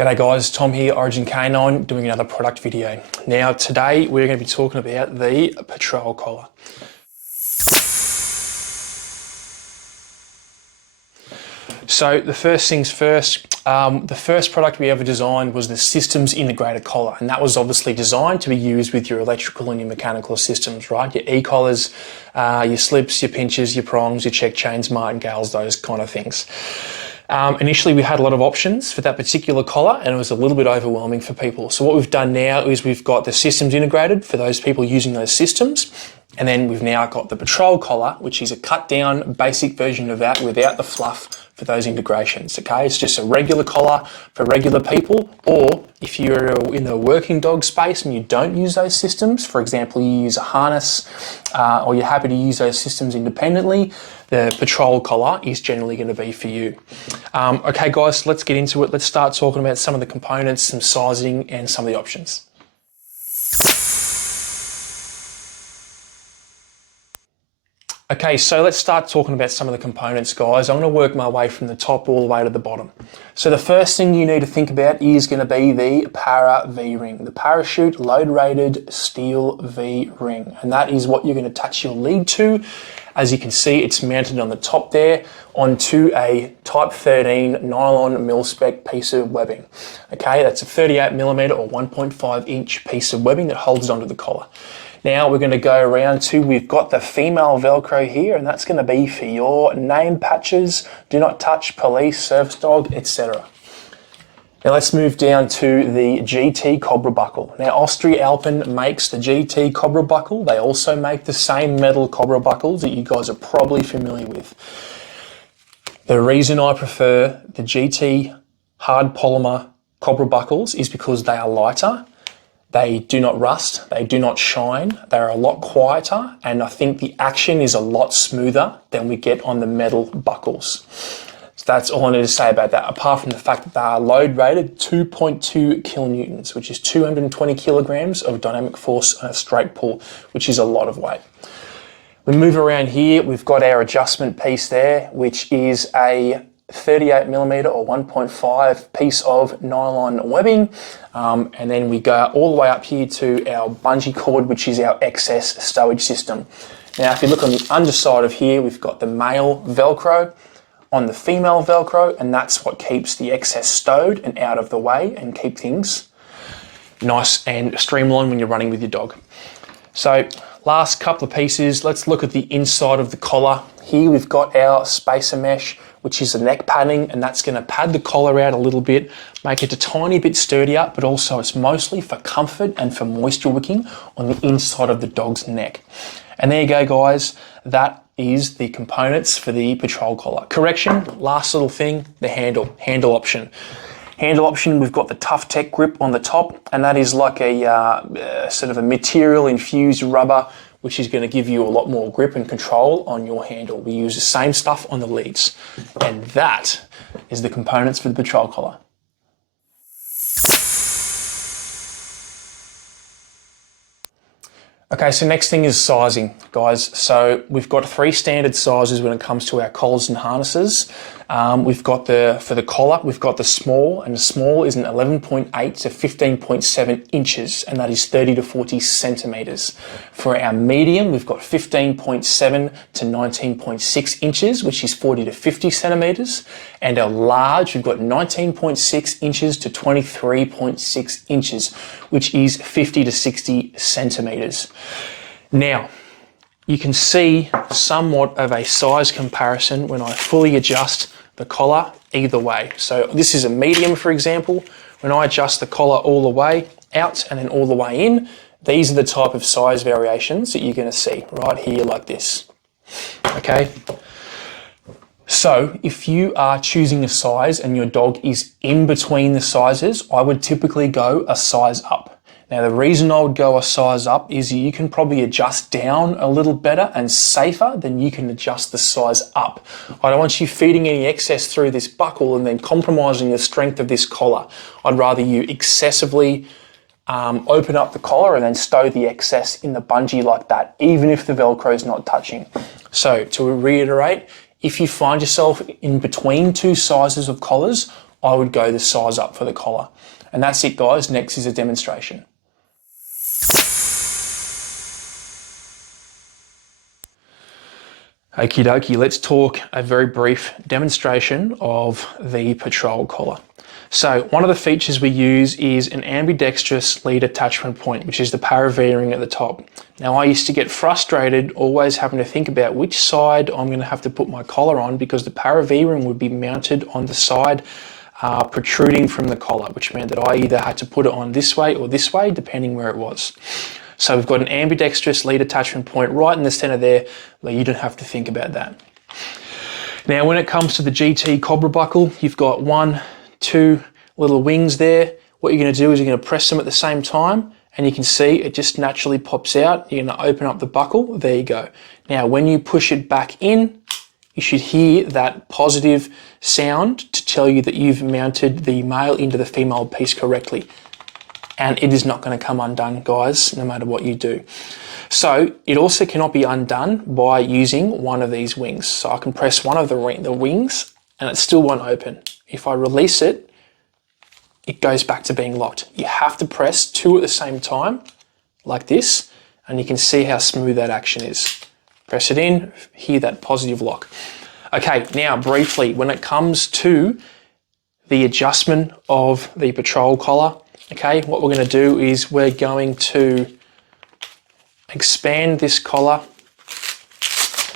G'day guys, Tom here, Origin Canine, doing another product video. Now today we're going to be talking about the patrol collar. So the first things first, the first product we ever designed was the systems integrated collar, and that was obviously designed to be used with your electrical and your mechanical systems, right? Your e-collars, your slips, your pinches, your prongs, your check chains, martingales, those kind of things. Initially we had a lot of options for that particular collar and it was a little bit overwhelming for people. So what we've done now is we've got the systems integrated for those people using those systems, and then we've now got the patrol collar, which is a cut down basic version of that without the fluff for those integrations. Okay, it's just a regular collar for regular people, or if you're in the working dog space and you don't use those systems, for example you use a harness or you're happy to use those systems independently, the patrol collar is generally going to be for you. Okay guys, let's get into it. Let's start talking about some of the components, some sizing and some of the options. Okay, so let's start talking about some of the components, guys. I'm going to work my way from the top all the way to the bottom. So the first thing you need to think about is going to be the Para V-ring, the parachute load rated steel V-ring, and that is what you're going to attach your lead to. As you can see, it's mounted on the top there onto a Type 13 nylon mil-spec piece of webbing. Okay, that's a 38mm or 1.5 inch piece of webbing that holds it onto the collar. Now we're going to go around to, we've got the female Velcro here, and that's going to be for your name patches, do not touch, police, service dog, etc. Now let's move down to the GT Cobra buckle. Now Austria Alpen makes the GT Cobra buckle. They also make the same metal Cobra buckles that you guys are probably familiar with. The reason I prefer the GT hard polymer Cobra buckles is because they are lighter. They do not rust, they do not shine, they're a lot quieter, and I think the action is a lot smoother than we get on the metal buckles. So that's all I need to say about that, apart from the fact that they are load rated 2.2 kilonewtons, which is 220 kilograms of dynamic force on a straight pull, which is a lot of weight. We move around here, we've got our adjustment piece there, which is a 38mm or 1.5 piece of nylon webbing, and then we go all the way up here to our bungee cord, which is our excess stowage system. Now if you look on the underside of here, we've got the male Velcro on the female Velcro, and that's what keeps the excess stowed and out of the way and keep things nice and streamlined when you're running with your dog. So last couple of pieces, let's look at the inside of the collar. Here we've got our spacer mesh, which is the neck padding, and that's going to pad the collar out a little bit, make it a tiny bit sturdier, but also it's mostly for comfort and for moisture wicking on the inside of the dog's neck. And there you go guys, that is the components for the patrol collar. Correction, last little thing, the handle option. Handle option, we've got the Tough Tech grip on the top, and that is like a sort of a material infused rubber, which is going to give you a lot more grip and control on your handle. We use the same stuff on the leads, and that is the components for the patrol collar. Okay, so next thing is sizing, guys. So we've got 3 standard sizes when it comes to our collars and harnesses. We've got for the collar, we've got the small, and the small is an 11.8 to 15.7 inches, and that is 30 to 40 centimeters. For our medium, we've got 15.7 to 19.6 inches, which is 40 to 50 centimeters. And our large, we've got 19.6 inches to 23.6 inches, which is 50 to 60 centimeters. Now, you can see somewhat of a size comparison when I fully adjust the collar either way. So this is a medium, for example. When I adjust the collar all the way out and then all the way in, these are the type of size variations that you're going to see right here like this. Okay. So if you are choosing a size and your dog is in between the sizes, I would typically go a size up. Now the reason I would go a size up is you can probably adjust down a little better and safer than you can adjust the size up. I don't want you feeding any excess through this buckle and then compromising the strength of this collar. I'd rather you excessively open up the collar and then stow the excess in the bungee like that, even if the Velcro is not touching. So to reiterate, if you find yourself in between 2 sizes of collars, I would go the size up for the collar. And that's it, guys. Next is a demonstration. Okie dokie, let's talk a very brief demonstration of the patrol collar. So one of the features we use is an ambidextrous lead attachment point, which is the para V-ring at the top. Now I used to get frustrated always having to think about which side I'm going to have to put my collar on, because the para V-ring would be mounted on the side protruding from the collar, which meant that I either had to put it on this way or this way, depending where it was. So we've got an ambidextrous lead attachment point right in the center there, where you don't have to think about that. Now when it comes to the GT Cobra buckle, you've got 1, 2 little wings there. What you're going to do is you're going to press them at the same time, and you can see it just naturally pops out. You're going to open up the buckle. There you go. Now when you push it back in, you should hear that positive sound to tell you that you've mounted the male into the female piece correctly. And it is not going to come undone, guys, no matter what you do. So it also cannot be undone by using one of these wings. So I can press one of the wings and it still won't open. If I release it, it goes back to being locked. You have to press 2 at the same time, like this, and you can see how smooth that action is. Press it in, hear that positive lock. Okay, now briefly, when it comes to the adjustment of the patrol collar, okay, what we're going to do is we're going to expand this collar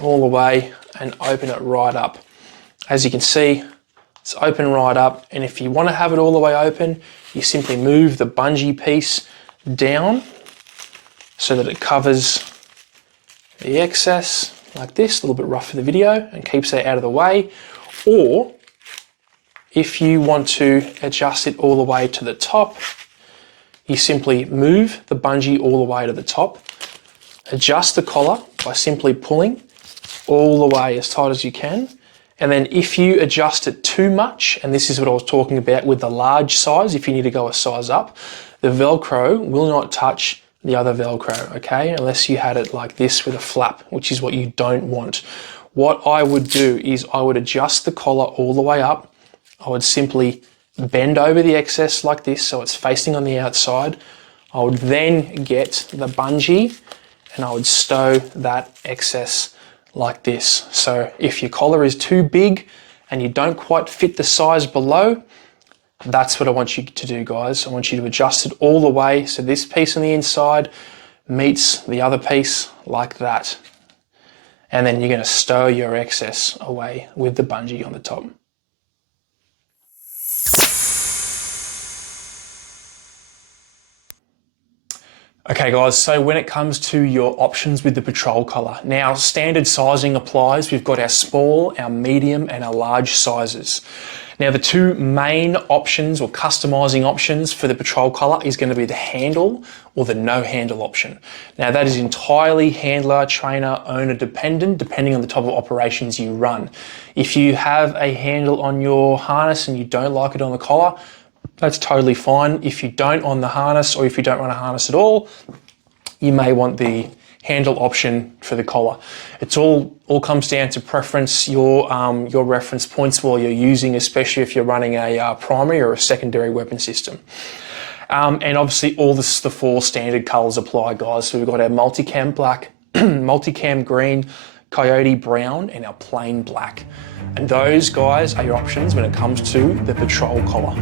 all the way and open it right up. As you can see, it's open right up, and if you want to have it all the way open, you simply move the bungee piece down so that it covers the excess like this, a little bit rough for the video, and keeps that out of the way. Or if you want to adjust it all the way to the top, you simply move the bungee all the way to the top, adjust the collar by simply pulling all the way as tight as you can. And then if you adjust it too much, and this is what I was talking about with the large size, if you need to go a size up, the Velcro will not touch the other Velcro, okay? Unless you had it like this with a flap, which is what you don't want. What I would do is I would adjust the collar all the way up. I would simply bend over the excess like this so it's facing on the outside. I would then get the bungee and I would stow that excess like this. So if your collar is too big and you don't quite fit the size below, that's what I want you to do, guys. I want you to adjust it all the way so this piece on the inside meets the other piece like that. And then you're going to stow your excess away with the bungee on the top. Okay guys, so when it comes to your options with the patrol collar, now standard sizing applies. We've got our small, our medium and our large sizes. Now the 2 main options or customizing options for the patrol collar is going to be the handle or the no handle option. Now that is entirely handler, trainer, owner dependent, depending on the type of operations you run. If you have a handle on your harness and you don't like it on the collar, that's totally fine. If you don't on the harness, or if you don't run a harness at all, you may want the handle option for the collar. It's all comes down to preference, your reference points while you're using, especially if you're running a primary or a secondary weapon system. And obviously all the 4 standard colors apply, guys. So we've got our multicam black, multicam green, coyote brown, and our plain black. And those, guys, are your options when it comes to the patrol collar.